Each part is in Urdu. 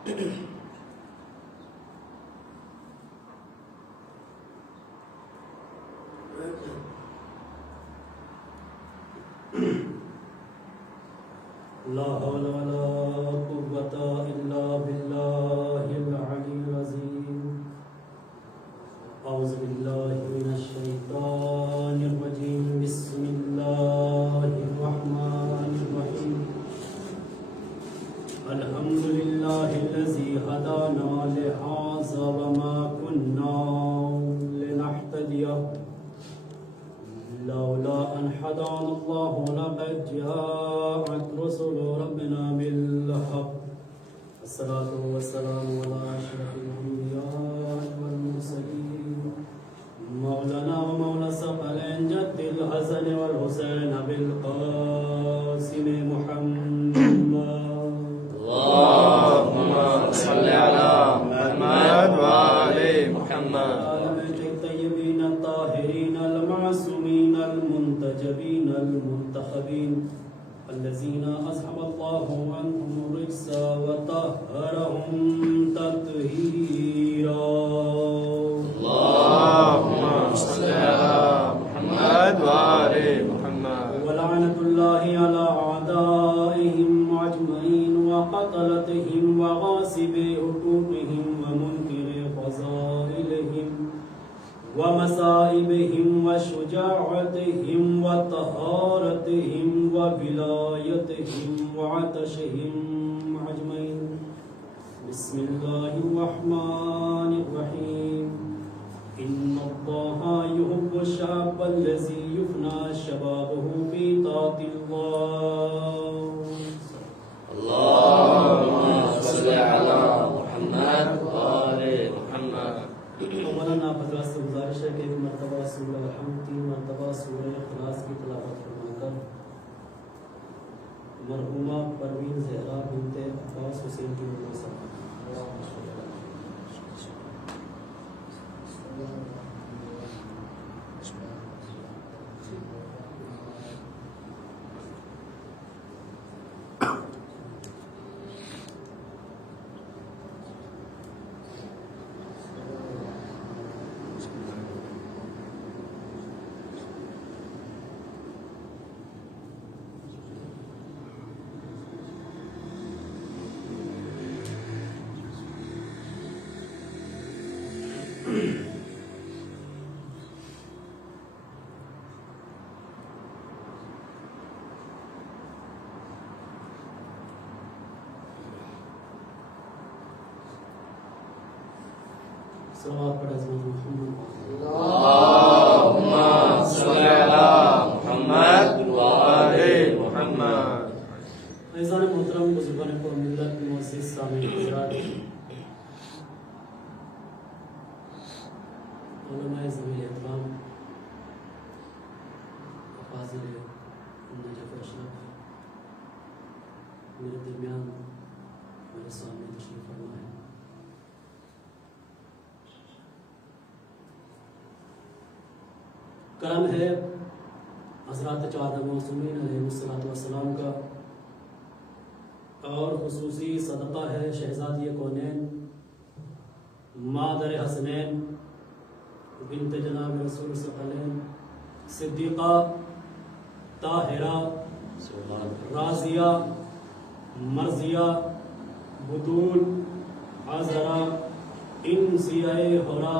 لا حول ولا قوة إلا بالله العلي العظيم. أعوذ بالله من الشيطان الرجيم. بسم الله الرحمن الرحيم. الحمد لله الذي هدانا لهذا وما كنا لنهتدي لولا أن هدانا الله لقد جاءت رسل ربنا بالحق. الصلاة والسلام على أشرف الأنبياء والمرسلين مولانا ومولى الثقلين جد الحسن والحسين بالقاسم محمد. اللهم صل على محمد وآل محمد. الطيبين الطاهرين المعصومين المنتجبين المنتخبين الذين أذهب الله عنهم الرجس وطهرهم تطهيرا. اللهم صل على محمد وآل محمد. ولعنة الله على أعدائهم أجمعين وقتلتهم وغاصبي حقوقهم ومنكر فضائلهم ومصائبهم وشجاعتهم وطهارتهم وولايتهم وعطشهم أجمعين. بسم الله الرحمن الرحيم. إن الله يحب الشاب الذي يفنى شبابه في طاعة الله. اللهم صل على محمد وآل محمد. مولانا آپ حضرات سے گزارش ہے کہ ایک مرتبہ سورہ الحمد 3 مرتبہ سورہ اخلاص کی تلاوت فرما کر مرحومہ پروین زہرا بنت عباس حسین کی روح سے صلوات پڑھ حضرت محمد. اللهم صل على محمد وآل محمد. عزیزان محترم، بزرگان کو ملت معزز سامعین حضرات، علماء ذوی احترام، افاضل نجف اشرف، میرے درمیان میرے سامنے تشریف فرما ہے. کرم ہے حضرات 4 معصومین علیہ السلام کا، اور خصوصی صدقہ ہے شہزادی کونین مادر حسنین بنت جناب رسول ثقلین صدیقہ طاہرہ راضیہ مرضیہ بدول عذرا انسیہ حرا،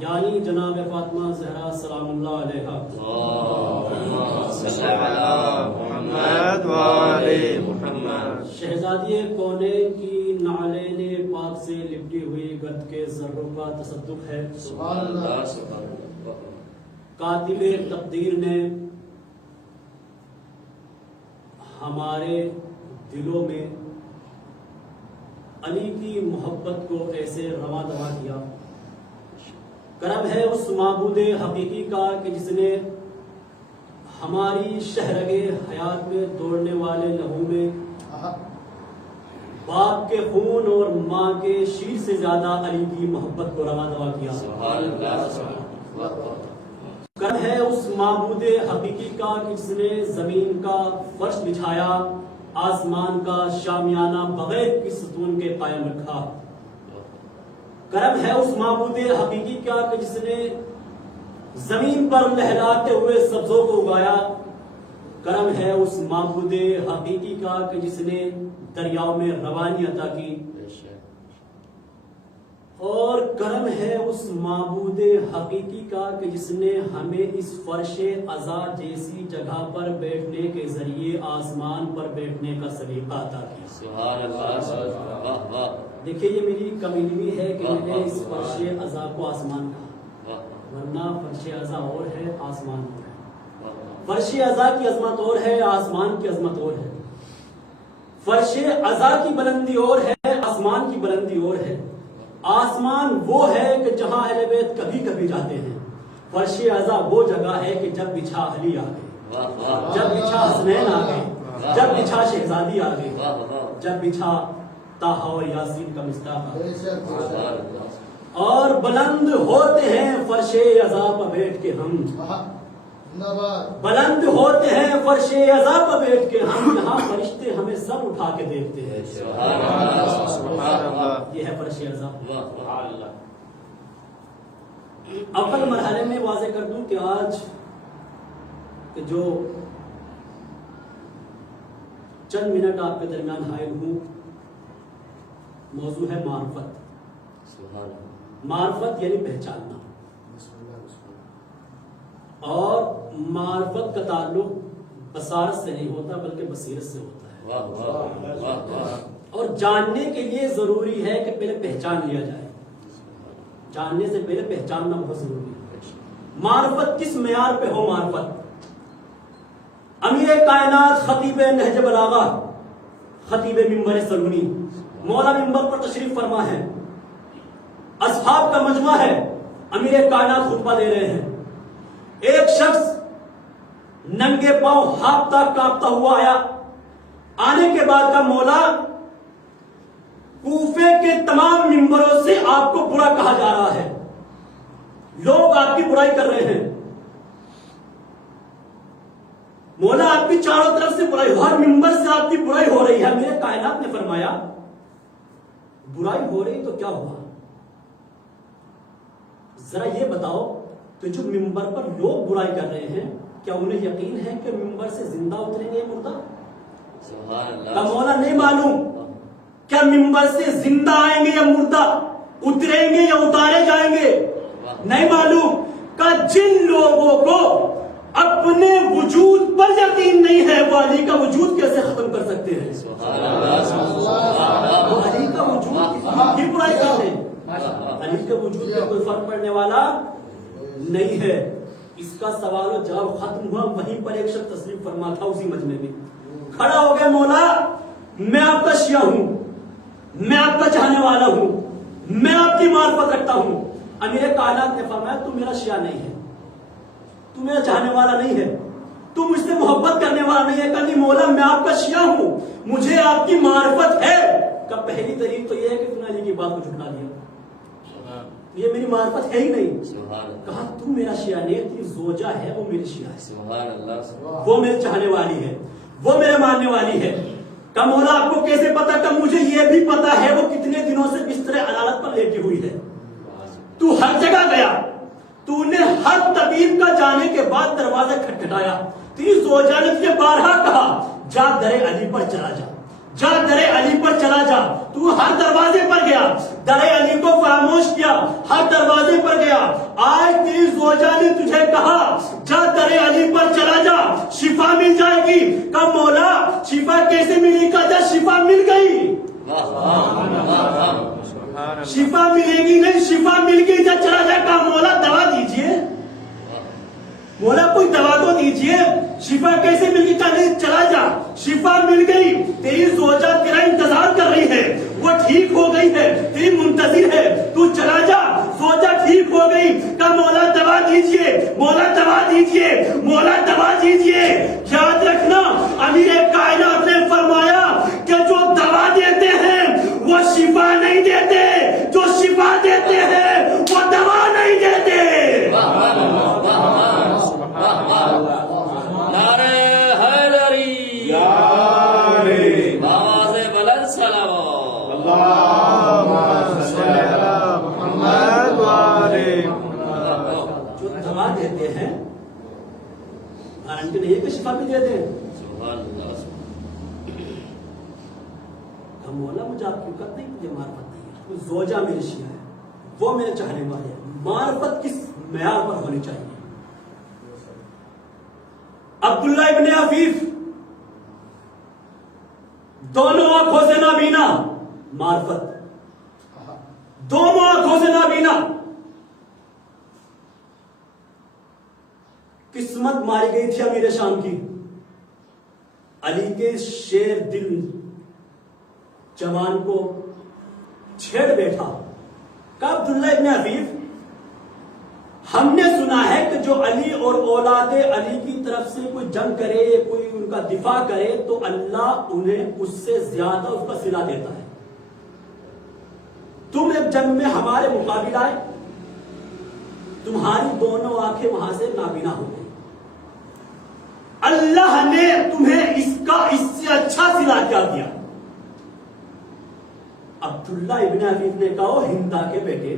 یعنی جناب فاطمہ زہرا سلام اللہ علیہا. اللهم صل على محمد وآل محمد. شہزادی کونین کی نعلین پاک سے لپٹی ہوئی گرد کے ذروں کا تصدق ہے. سبحان اللہ سبحان اللہ. کاتب تقدیر نے ہمارے دلوں میں علی کی محبت کو ایسے رواں دواں کیا. کرم ہے اس معبود حقیقی کا کہ جس نے ہماری شہرگ حیات میں دوڑنے والے لہو میں باپ کے خون اور ماں کے شیر سے زیادہ علی کی محبت کو رواں دواں کیا. سبحان اللہ سبحان اللہ. کرم ہے اس معبود حقیقی کا کہ جس نے زمین کا فرش بچھایا آسمان کا شامیانہ بغیر کسی ستون کے قائم رکھا۔ کرم ہے اس معبود حقیقی کا کہ جس نے زمین پر لہراتے ہوئے سبزوں کو اگایا۔ کرم ہے اس معبود حقیقی کا کہ جس نے دریاؤں میں روانی عطا کی۔ اور کرم ہے اس معبود حقیقی کا کہ جس نے ہمیں اس فرش عزا جیسی جگہ پر بیٹھنے کے ذریعے آسمان پر بیٹھنے کا سلیقہ عطا کیا۔ سبحان اللہ، واہ واہ۔ دیکھیے یہ میری کم علمی ہے کہ میں نے اس فرش عزا کو آسمان کہا، ورنہ فرش عزا اور ہے، آسمان اور ہے۔ فرش عزا کی عظمت اور ہے، آسمان کی عظمت اور ہے۔ فرش عزا کی بلندی اور ہے، آسمان کی بلندی اور ہے۔ آسمان وہ ہے کہ جہاں اہل بیت کبھی کبھی جاتے ہیں، فرش عزا وہ جگہ ہے کہ جب بچھا علی آ گئے، جب بچھا حسنین آ گئے، جب بچھا شہزادی آ گئے، جب بچھا طٰہٰ اور یاسین کا مصداق آ گئے۔ اور بلند ہوتے ہیں فرش عزا پر بیٹھ کے ہم، بلند ہوتے ہیں فرش عزا پر بیٹھ کے ہم، یہاں فرشتے ہمیں سب اٹھا کے دیکھتے ہیں۔ یہ ہے فرش عزا۔ اول مرحلے میں واضح کر دوں کہ آج جو چند منٹ آپ کے درمیان حائل ہوں، موضوع ہے معرفت۔ معرفت یعنی پہچاننا، اور معرفت کا تعلق بصارت سے نہیں ہوتا بلکہ بصیرت سے ہوتا ہے۔ اور جاننے کے لیے ضروری ہے کہ پہلے پہچان لیا جائے، جاننے سے پہلے پہچاننا بہت ضروری ہے۔ معرفت کس معیار پہ ہو؟ معرفت امیر کائنات خطیب نہج بلاغہ، خطیب منبر سلونی، مولا منبر پر تشریف فرما ہے، اصحاب کا مجمع ہے، امیر کائنات خطبہ دے رہے ہیں۔ ایک شخص ننگے پاؤں ہاپتا کانپتا ہوا آیا۔ آنے کے بعد کا مولا کوفے کے تمام ممبروں سے آپ کو برا کہا جا رہا ہے، لوگ آپ کی برائی کر رہے ہیں، مولا آپ کی چاروں طرف سے برائی، ہر ممبر سے آپ کی برائی ہو رہی ہے۔ میرے کائنات نے فرمایا برائی ہو رہی تو کیا ہوا؟ ذرا یہ بتاؤ کہ جو ممبر پر لوگ برائی کر رہے ہیں، کیا انہیں یقین ہے کہ ممبر سے زندہ اتریں گے یا مردہ؟ کا مولا نہیں معلوم کیا ممبر سے زندہ آئیں گے یا مردہ، اتریں گے یا اتارے جائیں گے؟ نہیں معلوم۔ کہ جن لوگوں کو اپنے وجود پر یقین نہیں ہے وہ علی کا وجود کیسے ختم کر سکتے ہیں؟ وہ علی کا وجود کی برائی کر رہے ہیں، علی کے وجود پہ کوئی فرق پڑنے والا نہیں ہے۔ اس کا سوال و جواب ختم ہوا، وہیں پر ایک شخص تشریف فرما تھا اسی مجمع میں، کھڑا ہو گیا، مولا میں آپ کا شیعہ ہوں، میں آپ کا چاہنے والا ہوں، میں آپ کی معرفت رکھتا ہوں۔ امیر کائنات نے فرمایا تو میرا شیعہ نہیں ہے، تو میرا چاہنے والا نہیں ہے، تو مجھ سے محبت کرنے والا نہیں ہے۔ کہ نہیں مولا میں آپ کا شیعہ ہوں، مجھے آپ کی معرفت ہے۔ کہ پہلی طریق تو یہ ہے کہ تم نے علی کی بات کو جھٹلا دیا، یہ میری معرفت ہے ہی نہیں۔ کہا تو میرا شیعہ نہیں، تیری زوجہ ہے وہ میری شیعہ ہے، وہ میرے چاہنے والی ہے، وہ میرے ماننے والی ہے۔ کہ مولا آپ کو کیسے پتا؟ کہ مجھے یہ بھی پتا ہے وہ کتنے دنوں سے بستر عدالت پر لیٹی ہوئی ہے، تو ہر جگہ گیا، تو نے ہر طبیب کا جانے کے بعد دروازہ کھٹکھٹایا، تیری زوجہ نے تجھے بارہا کہا جا در علی پر چلا جا، جا در علی پر چلا جا، تو ہر دروازے پر گیا، در علی کو فراموش کیا، ہر دروازے پر گیا۔ آج تیری زوجہ نے تجھے کہا جا در علی پر چلا جا، شفا مل جائے گی۔ کہ مولا شفا کیسے ملی؟ کہ جا شفا مل گئی، شفا ملے گی نہیں، شفا مل گئی، جا چلا جا۔ کہ مولا دوا دیجئے، مولا کوئی دوا تو دیجئے، شفا کیسے مل گئی؟ کہ نہیں چلا جا، شفا مل گئی، تیری زوجہ تیرا انتظار کر رہی ہے، وہ ٹھیک ہو گئی ہے، تیری منتظر ہے، تو چلا جا، زوجہ ٹھیک ہو گئی۔ کہ مولا دوا دیجئے، مولا دوا دیجئے، مولا دوا دیجئے۔ یاد رکھنا امیر کائنات نے فرمایا کہ جو دوا دیتے ہیں وہ شفا نہیں دیتے، جو شفا دیتے ہیں وہ دوا نہیں دیتے۔ نعرہ حیدری، نعرہ وظیفہ بھی دے دیں. سبحان اللہ. مولا مجھے آپ کی وقت نہیں, مجھے معرفت نہیں ہے. وہ زوجہ میرے شیعہ ہے, وہ میرے چاہنے والے ہیں. معرفت کس معیار پر ہونی چاہیے؟ عبداللہ ابن عفیف دونوں آنکھوں سے نابینا, معرفت. دونوں آنکھوں سے نابینا, قسمت ماری گئی تھی امیر شام کی. علی کے شیر دل جوان کو چھیڑ بیٹھا. کہ عبداللہ ابن عفیف, ہم نے سنا ہے کہ جو علی اور اولاد علی کی طرف سے کوئی جنگ کرے, کوئی ان کا دفاع کرے, تو اللہ انہیں اس سے زیادہ اس کا صلہ دیتا ہے. تم ایک جنگ میں ہمارے مقابل آئے, تمہاری دونوں آنکھیں وہاں سے نابینا ہو گئی. اللہ نے تمہیں اس سے اچھا صلہ کیا دیا؟ عبداللہ ابن عفیف نے کہا, او ہندا کے بیٹے,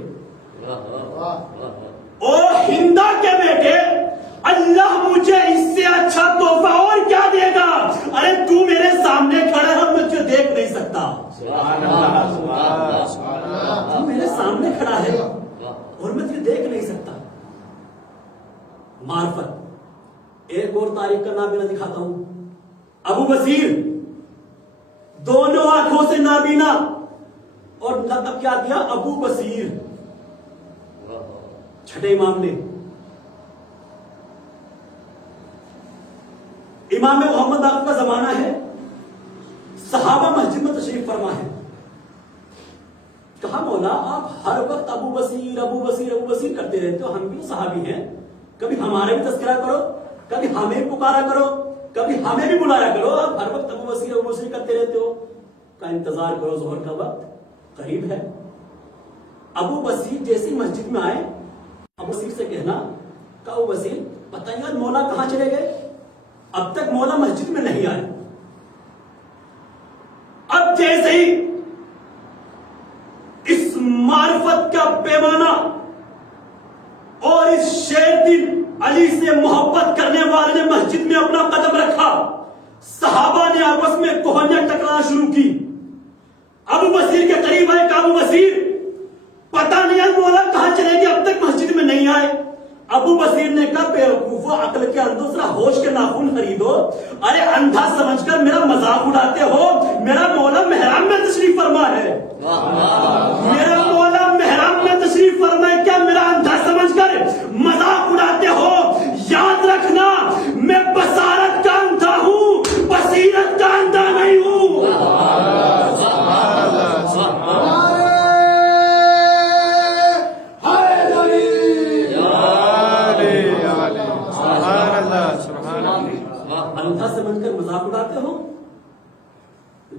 او ہندا کے بیٹے, اللہ مجھے اس سے اچھا تحفہ اور کیا دے گا؟ ارے تو میرے سامنے کھڑا ہے اور میں تجھے دیکھ نہیں سکتا. تو میرے سامنے کھڑا ہے اور میں تجھے دیکھ نہیں سکتا. معرفت. ایک اور تاریخ کا نابینا دکھاتا ہوں. ابو بصیر دونوں آنکھوں سے نابینا, اور لقب کیا دیا؟ ابو بصیر. چھٹے امام نے, امام محمد باقر کا زمانہ ہے, صحابہ مسجد میں تشریف فرما ہے. کہا مولا آپ ہر وقت ابو بصیر ابو بصیر ابو بصیر کرتے رہتے ہو, ہم بھی صحابی ہیں, کبھی ہمارے بھی تذکرہ کرو, کبھی ہمیں بھی پکارا کرو, کبھی ہمیں بھی بلایا کرو. آپ ہر وقت ابو بصیر کرتے رہتے ہو. کا انتظار کرو, ظہر کا وقت قریب ہے. ابو بصیر جیسی مسجد میں آئے, ابو بصیر سے کہنا کہ ابو بصیر بتائیے مولا کہاں چلے گئے؟ اب تک مولا مسجد میں نہیں آئے. اب جیسے ہی اس معرفت کا پیمانہ اور اس شیر دل علی سے محبت کرنے والے نے مسجد میں اپنا قدم رکھا, صحابہ نے آپس میں کوہنیاں ٹکرانا شروع کی. ابو بصیر کے قریب آئے کہ ابو بصیر پتہ نہیں ہے مولا کہاں چلے گئے, اب تک مسجد میں نہیں آئے. ابو بصیر نے کہا بیوقوفو, عقل کے اندر ذرا ہوش کے ناخن خریدو. ارے اندھا سمجھ کر میرا مذاق اڑاتے ہو. میرا مولا محراب میں تشریف فرما ہے, میرا مولا محراب میں تشریف فرما ہے, کیا میرا اندھا سمجھ کر مذاق اڑاتے ہو؟ یاد رکھنا میں بصارت کا اندھا ہوں, بصیرت کا اندھا نہیں ہوں. اندھا سمجھ کر مذاق اڑاتے ہو,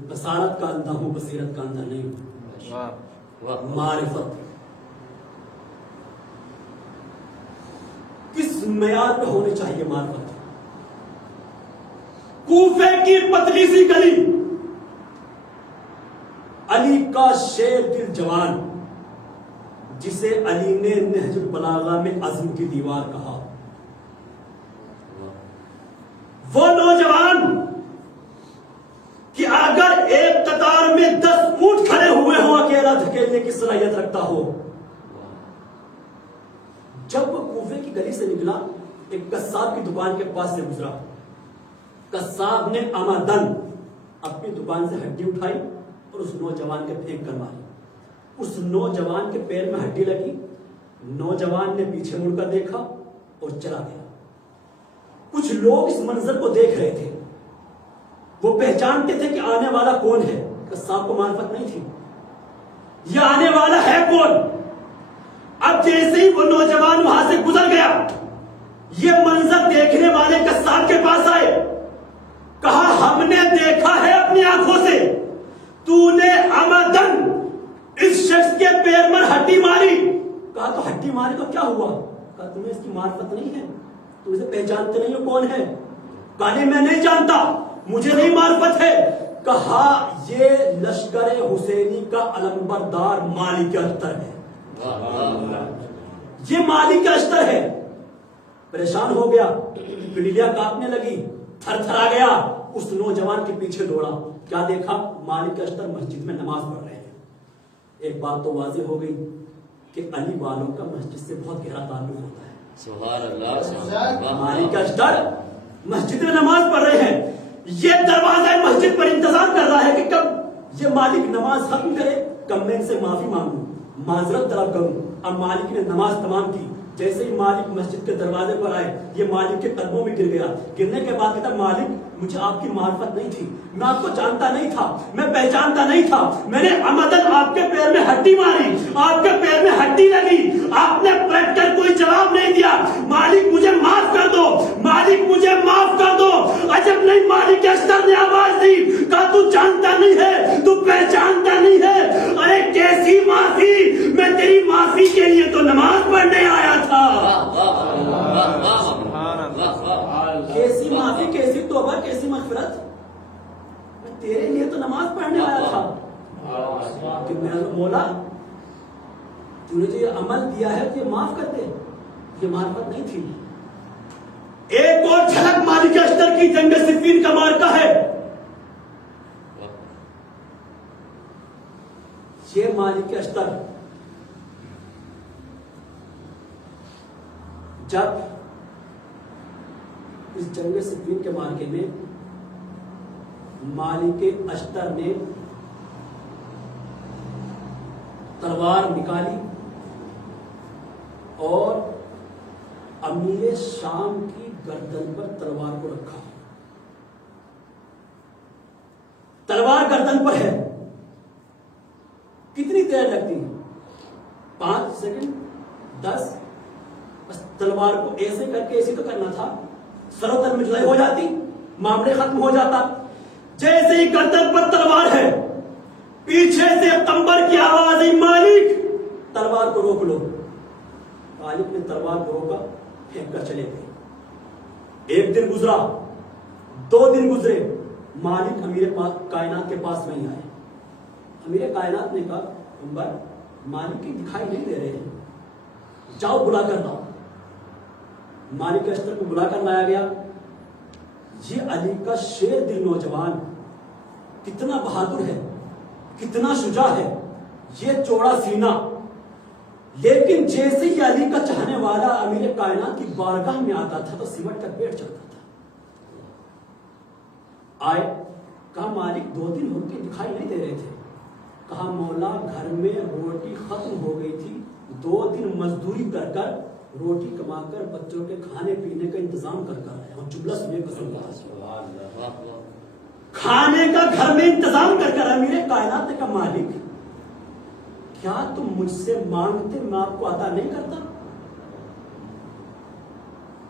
بصارت کا اندھا ہوں, بصیرت کا اندھا نہیں ہوں. معرفت کس معیار پہ ہونی چاہیے؟ معرفت. کوفے کی پتلی سی گلی, علی کا شیر دل جوان جسے علی نے نہج البلاغہ میں عزم کی دیوار کہا, وہ نوجوان کہ اگر ایک قطار میں 10 اونٹ کھڑے ہوئے ہوں اکیلا دھکیلنے کی صلاحیت رکھتا ہو. جب وہ کوفے کی گلی سے نکلا, ایک قصاب کی دکان کے پاس سے گزرا. قصاب نے عمدن اپنی دکان سے ہڈی اٹھائی اور اس نوجوان کے پھینک کر ماری. اس نوجوان کے پیر میں ہڈی لگی. نوجوان نے پیچھے مڑ کر دیکھا اور چلا گیا. کچھ لوگ اس منظر کو دیکھ رہے تھے, وہ پہچانتے تھے کہ آنے والا کون ہے. قصاب کو معرفت نہیں تھی یہ آنے والا ہے کون. اب جیسے ہی وہ نوجوان وہاں سے گزر گیا, یہ منظر دیکھنے والے قصاب کے پاس آئے, کہا ہم نے دیکھا ہے اپنی آنکھوں سے, تو نے عمدن اس شخص کے پیر پر ہڈی ماری. کہا تو ہڈی ماری تو کیا ہوا؟ کہا تمہیں اس کی معرفت نہیں ہے, تم اسے پہچانتے نہیں ہو کون ہے؟ کہا نہیں میں نہیں جانتا, مجھے نہیں معرفت ہے. کہا یہ لشکر حسینی کا علمبردار مالک اشتر ہے, یہ مالک اشتر ہے. پریشان ہو گیا, پنڈلیاں کاپنے لگی, تھر تھرا گیا، اس نوجوان کے پیچھے دوڑا. کیا دیکھا؟ مالک اشتر مسجد میں نماز پڑھ رہے ہیں. ایک بات تو واضح ہو گئی کہ علی والوں کا مسجد سے بہت گہرا تعلق ہوتا ہے. سبحان اللہ، سبحان اللہ. مالک اشتر مسجد میں نماز پڑھ رہے ہیں. یہ دروازہ مسجد پر انتظار کر رہا ہے کہ کب یہ مالک نماز ختم کرے، کب میں ان سے معافی مانگوں، معذرت طلب کروں. اب مالک نے نماز تمام کی. جیسے ہی مالک مسجد کے دروازے پر آئے، یہ مالک کے قدموں میں گر گیا. گرنے کے بعد کہتا مالک مجھے آپ کی معرفت نہیں تھی، میں آپ کو جانتا نہیں تھا، میں پہچانتا نہیں تھا. میں نے عمدن آپ کے پیر میں ہڈی ماری، آپ کے پیر میں ہڈی لگی، آپ نے پلٹ کر کوئی جواب نہیں دیا. مالک مجھے معاف کر دو، مالک مجھے معاف کر دو. عجب نہیں، مالک اشتر نے آواز دی، کہا تو جانتا نہیں ہے، تو پہچانتا نہیں ہے. ارے کیسی معافی؟ میں تیری معافی کے لیے تو نماز پڑھنے آیا تھا. کیسی معافی، کیسی توبہ، کیسی مغفرت؟ میں تیرے لیے تو نماز پڑھنے آیا تھا کہ میرا مولا تو نے جو یہ عمل دیا ہے تو یہ معاف کر دے. یہ معرفت نہیں تھی. ایک اور جھلک مالک اشتر کی جنگ صفین کا مارکا ہے. یہ مالک اشتر جب اس جنگ صفین کے مارکے میں مالک اشتر نے تلوار نکالی اور امیر شام کی گردن پر تلوار کو رکھا. تلوار گردن پر ہے. کتنی دیر لگتی؟ 5 سیکنڈ 10. بس تلوار کو ایسے کر کے ایسے تو کرنا تھا، سرو تن میں جلائی ہو جاتی، معاملے ختم ہو جاتا. جیسے ہی گردن پر تلوار ہے، پیچھے سے قمبر کی آواز آئی، مالک تلوار کو روک لو. مالک نے تلوار کو روکا، پھینک کر چلے گئے. 1 دن گزرا، 2 دن گزرے، مالک امیر کائنات کے پاس نہیں آئے. امیر کائنات نے کہا قمبر مالک کی دکھائی نہیں دے رہے ہیں، جاؤ بلا کر لاؤ. مالک اشتر کو بلا کر لایا گیا. یہ علی کا شیر دل نوجوان کتنا بہادر ہے، کتنا شجاع ہے، یہ چوڑا سینہ. لیکن جیسے ہی علی کا چاہنے والا امیر کائنات کی بارگاہ میں آتا تھا تو سمٹ کر بیٹھ جاتا تھا. آئے، کہا مالک 2 دن ہو کے دکھائی نہیں دے رہے تھے. کہا مولا گھر میں روٹی ختم ہو گئی تھی، 2 دن مزدوری کر کر روٹی کما کر بچوں کے کھانے پینے کا انتظام کر کر آئے. اور جملہ سنے پسند آیا، کھانے کا گھر میں انتظام کر کر امیر کائنات نے کہا مالک کیا تم مجھ سے مانگتے میں آپ کو عطا نہیں کرتا؟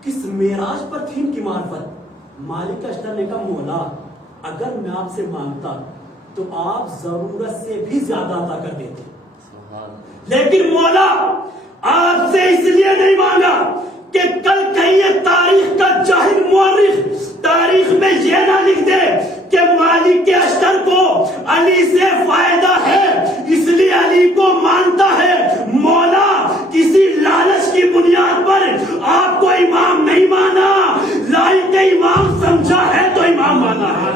کس معراج پر تھی ان کی معرفت؟ مالک اشتر نے کہا مولا اگر میں آپ سے مانگتا تو آپ ضرورت سے بھی زیادہ عطا کر دیتے، لیکن مولا آپ سے اس لیے نہیں مانگا کہ کل کہیں تاریخ کا جاہل مورخ تاریخ میں یہ نہ لکھ دے کہ مالک اشتر کو علی سے فائدہ ہے اس لیے علی کو مانتا ہے. مولا کسی لالچ کی بنیاد پر آپ کو امام نہیں مانا، لائق امام سمجھا ہے تو امام مانا ہے.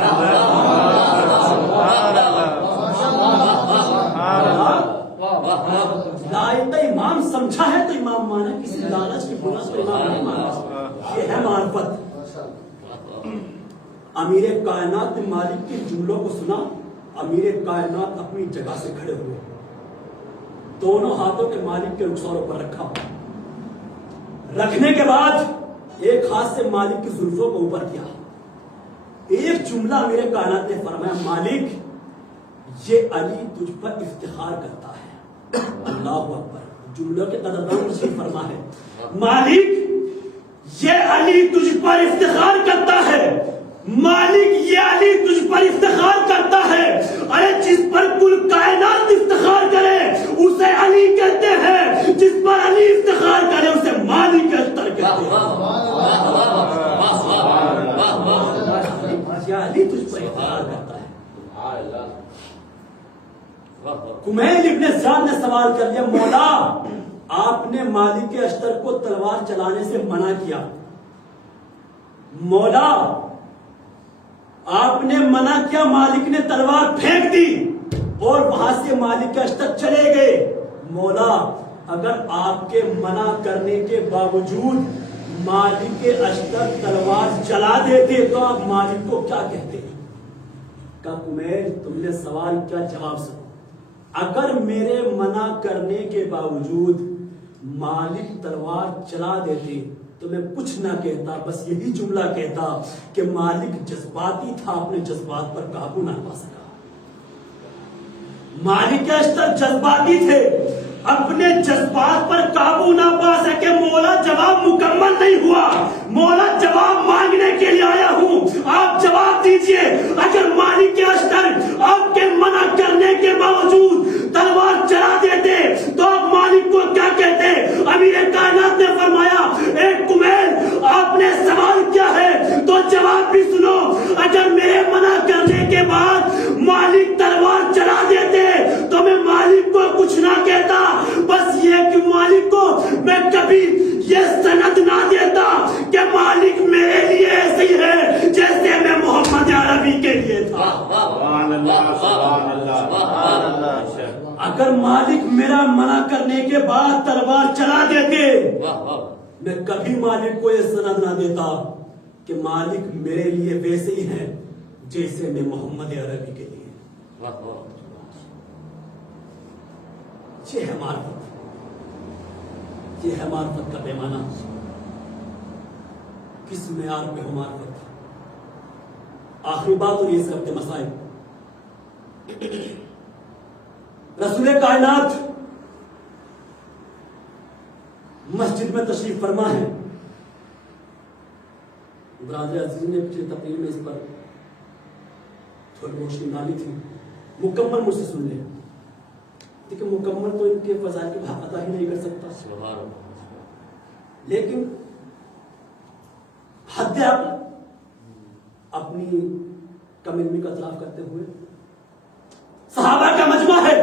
لائق امام سمجھا ہے تو امام مانا، کسی لالچ کی بنیاد پر امام نہیں مانا. یہ ہے معرفت. امیر کائنات نے مالک کے جملوں کو سنا. امیر کائنات اپنی جگہ سے کھڑے ہوئے، دونوں ہاتھوں کے مالک کے رخساروں پر رکھا. رکھنے کے بعد ایک ہاتھ سے مالک کی زلفوں کو اوپر کیا. ایک جملہ امیر کائنات نے فرمایا مالک یہ علی تجھ پر افتخار کرتا ہے. اللہ اکبر. جملوں کے قدردان تشریف فرما ہے مالک یہ علی تجھ پر افتخار کرتا ہے، مالک یہ علی تجھ پر افتخار کرتا ہے. ارے جس پر کل کائنات افتخار کرے اسے علی کہتے ہیں، جس پر علی افتخار کرے اسے مالک اشتر کہتے ہیں. یہ علی تجھ پر افتخار کرتا ہے. کمیل ابن زیاد نے سوال کر لیا مولا آپ نے مالک اشتر کو تلوار چلانے سے منع کیا، مولا آپ نے منع کیا، مالک نے تلوار پھینک دی اور وہاں سے مالک کے اشتر چلے گئے. مولا اگر آپ کے منع کرنے کے باوجود مالک کے اشتر تلوار چلا دیتے تو آپ مالک کو کیا کہتے؟ کہا کمیل تم نے سوال کیا جواب سنو. اگر میرے منع کرنے کے باوجود مالک تلوار چلا دیتے تو میں کچھ نہ کہتا، بس یہی جملہ کہتا کہ مالک جذباتی تھا، اپنے جذبات پر قابو نہ پا سکا. مالک کے اشتر جذباتی تھے، اپنے جذبات پر قابو نہ پا سکے. مولا جواب مکمل نہیں ہوا، مولا جواب مانگنے کے لیے آیا ہوں، آپ جواب دیجئے. اگر مالک کے اشتر آپ کے منع کرنے کے باوجود تلوار چلا دیتے تو آپ مالک کو کیا کہتے؟ امیر کائنات نے فرمایا اے کمیل آپ نے سوال کیا ہے تو جواب بھی سنو. اگر میرے منع کرنے کے بعد مالک تلوار چلا دیتے تو میں مالک کو کچھ نہ کہتا، بس یہ کہ مالک کو میں کبھی یہ سند نہ دیتا کہ مالک میرے لیے ایسے ہی ہے جیسے میں محمد عربی کے لیے تھا. اگر مالک میرا منع کرنے کے بعد تلوار چلا دیتے میں کبھی مالک کو یہ سند نہ دیتا کہ مالک میرے لیے ویسے ہی ہے جیسے میں محمد عربی کے لیے. یہ ہے معرفت، یہ ہے معرفت کا پیمانہ. کس معیار پہ ہو معرفت؟ آخری بات اور یہ سب کے مسائل. رسول کائنات مسجد میں تشریف فرما ہے. برادر عزیز نے پچھلی تقریر میں اس پر تھوڑی روشنی ڈالی تھی. مکمل مجھ سے سن لیں، لیکن مکمل تو ان کے فضائل کی عطا ہی نہیں کر سکتا، لیکن حد عقل اپنی کم علمی کا اعتراف کرتے ہوئے صحابہ کا مجمع ہے.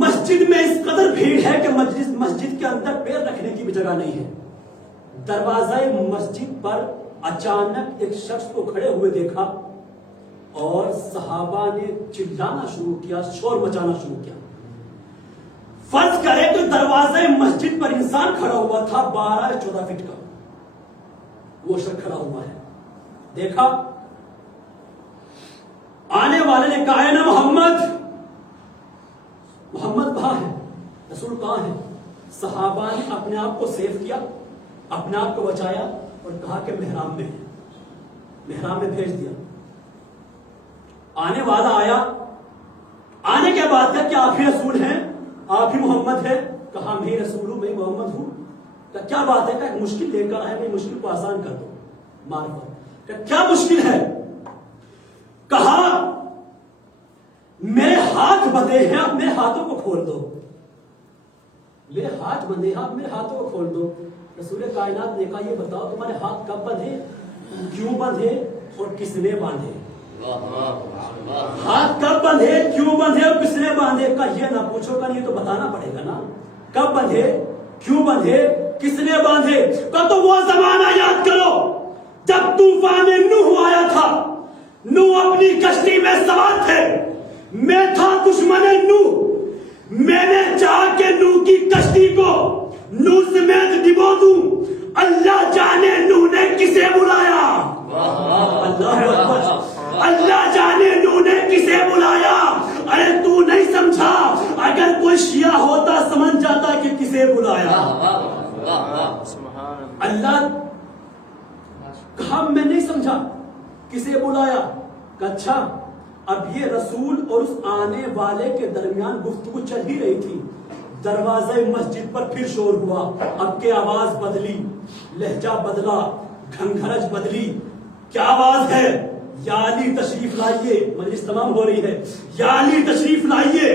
مسجد میں اس قدر بھیڑ ہے کہ مسجد کے اندر پیر رکھنے کی بھی جگہ نہیں ہے. دروازہ مسجد پر اچانک ایک شخص کو کھڑے ہوئے دیکھا اور صحابہ نے چلانا شروع کیا، شور مچانا شروع کیا. فرض کرے کہ دروازے مسجد پر انسان کھڑا ہوا تھا 12-14 فٹ کا، وہ شخص کھڑا ہوا ہے. دیکھا آنے والے نے کہا ہے نا محمد کہاں ہے، رسول کہاں ہے. صحابہ نے اپنے آپ کو سیو کیا، اپنے آپ کو بچایا اور کہا کہ محراب میں ہے. محراب میں بھیج دیا. آنے والا آیا، آنے کے بعد کیا آپ ہی رسول ہیں، آپ ہی محمد ہیں؟ کہا میں ہی رسول ہوں، میں محمد ہوں. کیا بات ہے؟ کہ مشکل لے کر آئے، میں مشکل کو آسان کر دو. معرفت کیا مشکل ہے؟ کہا میرے ہاتھ بندھے ہیں، آپ میرے ہاتھوں کو کھول دو. میرے ہاتھ بندھے ہیں، آپ میرے ہاتھوں کو کھول دو. رسول کائنات نے کہا یہ بتاؤ تمہارے ہاتھ کب بندھے، کیوں بندھے اور کس نے باندھے؟ ہاتھ کب بندھے، کیوں بندھے اور کس نے باندھے؟ کا یہ نہ پوچھو، کا یہ تو بتانا پڑے گا نا. کب بندھے، کیوں بندھے، کس نے باندھے؟ کا تو وہ زمانہ یاد کرو جب طوفان نوح آیا تھا. نوح اپنی کشتی میں سوار تھے، میں تھا دشمن نوح. میں نے چاہا کہ نوح کی کشتی کو نوح سمیت ڈبو دوں. اللہ جانے نوح نے کسے بلایا. اللہ اکبر. اللہ جانے نوح نے کسے بلایا. ارے تو نہیں سمجھا، اگر کوئی شیعہ ہوتا سمجھ جاتا کہ کسے بلایا. اللہ کہا میں نہیں سمجھا کسے بلایا. اچھا اب یہ رسول اور اس آنے والے کے درمیان گفتگو چل ہی رہی تھی. دروازے مسجد پر پھر شور ہوا. اب کے آواز بدلی، لہجہ بدلا، گھنگھرج بدلی. کیا آواز ہے؟ یا علی تشریف لائیے. مجلس تمام ہو رہی ہے. یا علی تشریف لائیے،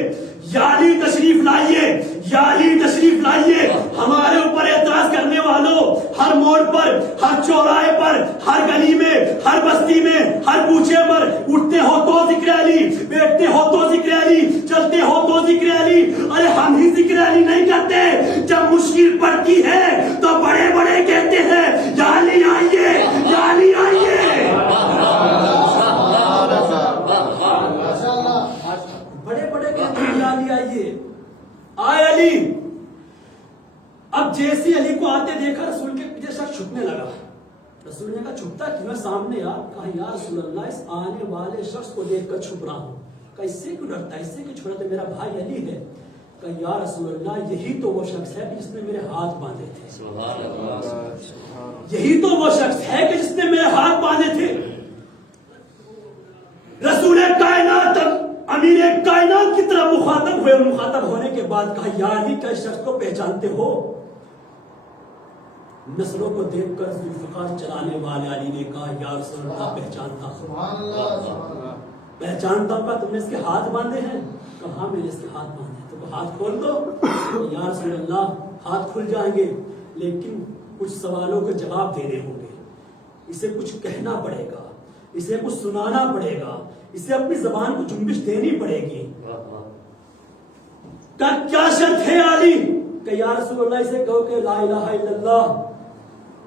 یا علی تشریف لائیے، یا علی تشریف لائیے. ہمارے اوپر اعتراض کرنے والوں، ہر موڑ پر، ہر چوراہے پر، ہر گلی میں، ہر بستی میں، ہر کوچے پر اٹھتے ہو تو ذکر علی، بیٹھتے ہو تو ذکر علی، چلتے ہو تو ذکر علی. ارے ہم ہی ذکر علی نہیں کرتے. جب مشکل پڑتی ہے تو بڑے بڑے کہتے ہیں یا رسول نے کہا چھپتا کیوں سامنے آ؟ کہا یا رسول اللہ اس آنے والے شخص کو دیکھ کر چھپ رہا ہوں. کہا اس سے کیوں ڈرتا ہے؟ اس سے کیوں چھپتا ہے؟ میرا بھائی علی ہے. کہا یا رسول اللہ یہی تو وہ شخص ہے کہ جس نے میرے ہاتھ باندھے تھے. سبحان اللہ. یہی تو وہ شخص ہے کہ جس نے میرے ہاتھ باندھے تھے. رسول کائنات امیر کائنات کی طرح مخاطب ہوئے. مخاطب ہونے کے بعد کہا یا علی کیا اس شخص کو پہچانتے ہو؟ نسلوں کو دیکھ کر ذوالفقار چلانے والے علی نے کہا یا رسول اللہ پہچانتا ہوں. پہچانتا ہوں. تم نے اس کے ہاتھ باندھے ہیں؟ کہا ہاں میں نے اس کے ہاتھ باندھے. تو ہاتھ کھول دو. یا رسول اللہ ہاتھ کھل جائیں گے لیکن کچھ سوالوں کے جواب دینے ہوں گے. اسے کچھ کہنا پڑے گا, اسے کچھ سنانا پڑے گا, اسے اپنی زبان کو جنبش دینی پڑے گی. کیا شرط ہے علی؟ کہ یا رسول اللہ اسے کہو کہ لا الہ الا اللہ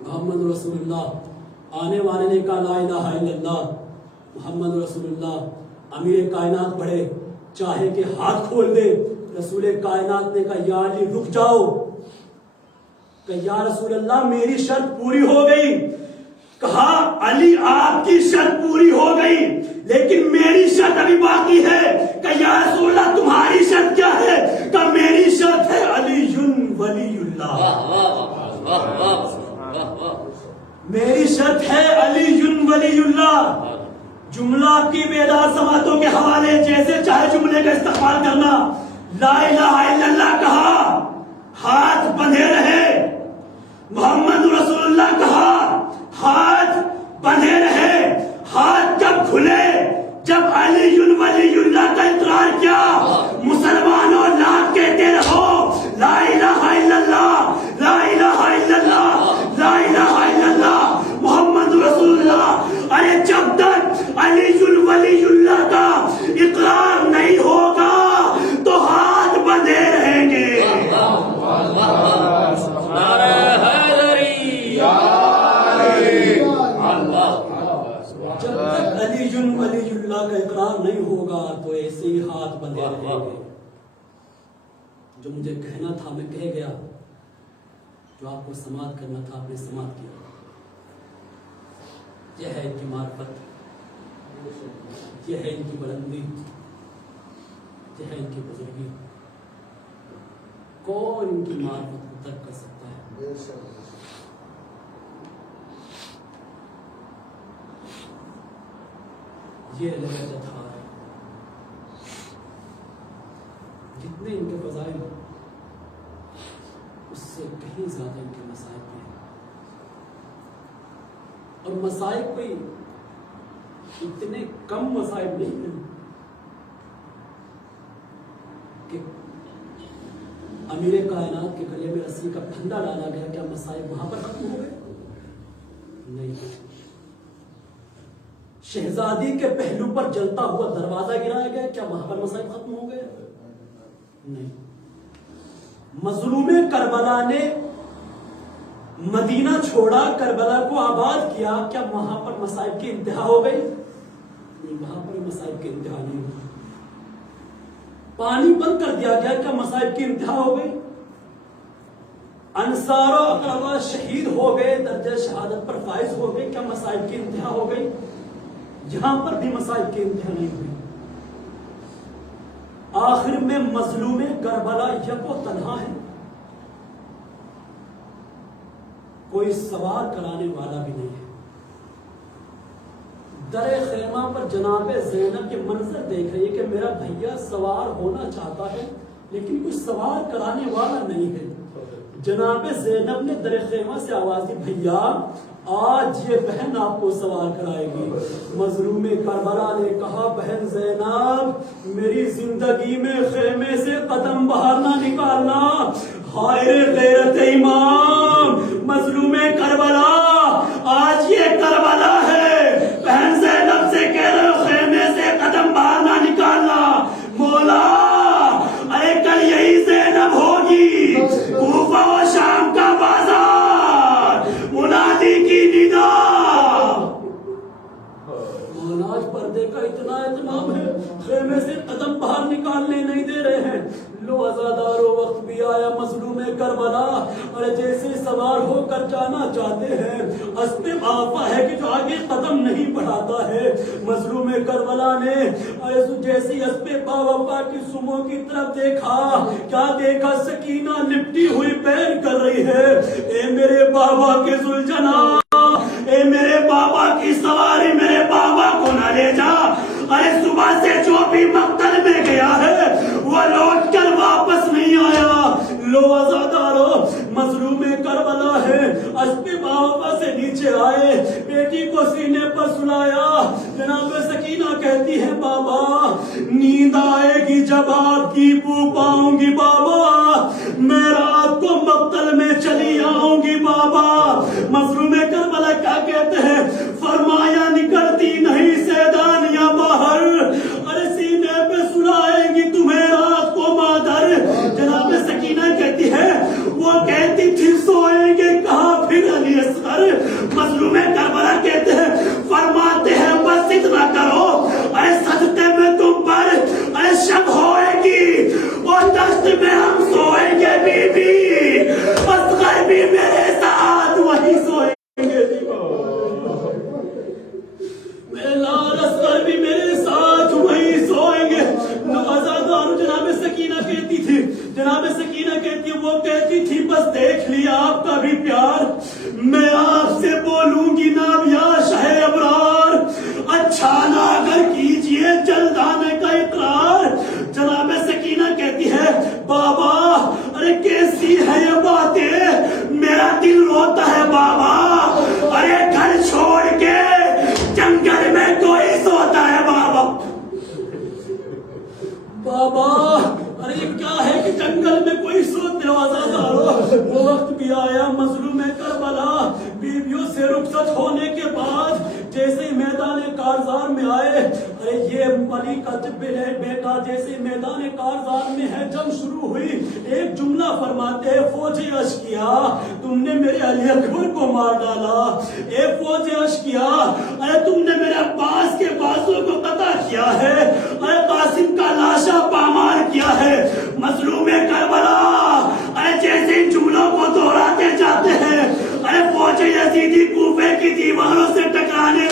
محمد رسول اللہ. آنے والے نے کہا لا الہ الا اللہ محمد رسول اللہ. امیر کائنات بڑھے چاہے کہ ہاتھ کھول دے. رسول کائنات نے کہا یا علی رک جاؤ. کہ یا رسول اللہ میری شرط پوری ہو گئی. کہا علی آپ کی شرط پوری ہو گئی لیکن میری شرط ابھی باقی ہے. کہ یا رسول اللہ تمہاری شرط کیا ہے؟ کہ میری شرط ہے علی ولی اللہ. میری شرط ہے علی ولی اللہ. جملہ کی بیدار سماعتوں کے حوالے جیسے چاہے جملے کا استعمال کرنا. لا الہ الا اللہ کہا ہاتھ بندھے رہے. محمد رسول اللہ کہا ہاتھ بندھے رہے. ہاتھ جب کھلے, جب علی ولی اللہ کا اقرار کیا, مسلمانوں لاکھ کہتے رہو لا الہ الا اللہ لا الہ الا اللہ لا الہ الا اللہ محمد رسول اللہ. ارے جب تک علی ولی اللہ کا اقرار نہیں ہوگا تو ہاتھ بندھے رہیں گے. جب تک علی ولی اللہ کا اقرار نہیں ہوگا تو ایسے ہی ہاتھ بندھے رہیں گے. جو مجھے کہنا تھا میں کہہ گیا, جو آپ کو سماعت کرنا تھا آپ نے سماعت کیا. یہ ہے ان کی معرفت, یہ ہے ان کی بلندی, یہ ہے ان کی بزرگی. کون ان کی معرفت کو ترک کر سکتا ہے؟ یہ لہجہ تھا. جتنے ان کے فضائل اس سے کہیں زیادہ ان کے مسائل ہیں. اور مسائل کوئی اتنے کم مسائل نہیں ہیں کہ امیر کائنات کے گلے میں رسی کا پھندا ڈالا گیا, کیا مسائل وہاں پر ختم ہو گئے؟ نہیں. شہزادی کے پہلو پر جلتا ہوا دروازہ گرایا گیا, کیا وہاں پر مسائل ختم ہو گئے؟ نہیں. مظلوم کربلا نے مدینہ چھوڑا, کربلا کو آباد کیا, کیا وہاں پر مسائل کی انتہا ہو گئی؟ نہیں, وہاں پر مسائل کی انتہا نہیں ہوئی. پانی بند کر دیا گیا, کیا مسائل کی انتہا ہو گئی؟ انصار و اقربا شہید ہو گئے, درجہ شہادت پر فائز ہو گئے, کیا مسائل کی انتہا ہو گئی؟ جہاں پر بھی مسائل کی انتہا نہیں ہوئی. آخر میں مظلوم کربلا یک و تنہا ہے, کوئی سوار کرانے والا بھی نہیں ہے. در خیمہ پر جناب زینب کے منظر دیکھ رہی ہے کہ میرا بھیا سوار ہونا چاہتا ہے لیکن کوئی سوار کرانے والا نہیں ہے. جناب زینب نے در خیمہ سے آواز دی, بھیا آج یہ بہن آپ کو سوار کرائے گی. مظلوم کربلا نے کہا بہن زینب میری زندگی میں خیمے سے قدم باہر نہ نکالنا. ہائے غیرت امام, مظلوم کربلا آج یہ کربلا ہے. بہن زینب سے کہہ رہے ہو خیمے سے قدم باہر نہ نکالنا. مولا ارے کل یہی زینب ہوگی, کوفہ و شام کا بازار, منادی کی ندا. مولا آج پردے کا اتنا اہتمام ہے, خیمے سے قدم باہر نکالنے نہیں دے رہے ہیں. لو عزادارو وقت بھی آیا مظلوم کربلا, اور جیسے سوار ہو کر جانا چاہتے ہیں, ہنستے قافلہ ہے کہ جو آگے قدم نہیں بڑھاتا ہے. مظلوم کربلا نے جیسی اسب باوفا کی سمو کی طرف دیکھا, کیا دیکھا؟ سکینہ لپٹی ہوئی پہن کر رہی ہے. اے میرے بابا کے ذوالجلال, اے میرے بابا کی سواری میرے بابا کو نہ لے جا. ارے صبح سے جو بھی مقتل میں گیا ہے وہ لوٹ کر واپس نہیں آیا. لو عزادارو, مظلوم کربلا ہے, اسب باوفا سے نیچے آئے, بیٹی کو سینے پر سلایا. جناب سکینہ کہتی ہے بابا نیند آئے گی جب آپ کی بو پاؤں گی بابا, میں رات کو مقتل میں چلی آؤں گی بابا. مظلوم کربلا کیا کہتے ہیں؟ فرمایا نکلتی نہیں سیدانیاں باہر, ارے سینے پہ سلائیں گی تمہیں رات کو مادر. جناب سکینہ کہتی ہے وہ کہتی تھی سوئیں گے کہاں پھر علی اصغر. مظلوم کربلا کہتے ہیں فرماتے ہیں بس اتنا کرو, اے سجدے میں تم پر اے شب ہوئے گی اور دشت میں ہم سوئیں گے بی بی, اصغر بھی میرے ساتھ وہی سوئیں گے. میرے لال اصغر بھی میرے ساتھ وہی سوئیں گے. آزادار جناب سکینہ کہتی تھی, جناب سکینہ کہتی وہ کہتی تھی بس دیکھ لیا آپ کا بھی پیار, میں آپ سے بولوں گی نا یا شہ ابرار, اچھا نہ اگر کیجئے جلدانے کا اقرار. جناب سکینہ کہتی ہے بابا ارے کیسی ہے یہ باتیں, میرا دل روتا ہے بابا. ارے گھر چھوڑ کے جنگل میں کوئی سوتا ہے بابا. بابا ارے یہ کیا ہے کہ جنگل میں کوئی سوتے ہو آزادارو. وہ وقت بھی آیا مظلوم کربلا بیویوں سے رخصت ہونے کے بعد جیسے ہی میدان کارزار میں آئے, ارے یہ علی کا بیٹا جیسے میدان کارزار میں ہے جنگ شروع ہوئی, ایک جملہ فرماتے ہیں فوج اشکیا تم نے میرے علی اکبر کو مار ڈالا. اے فوج اشکیا ارے تم نے میرے عباس کے بازو کو قطع کیا ہے, ارے قاسم کا لاشا پامال کیا ہے. مظلوم کربلا ارے جیسے ان جملوں کو دہراتے جاتے ہیں, ارے فوج یزیدی کوفے کی دیواروں سے ٹکرانے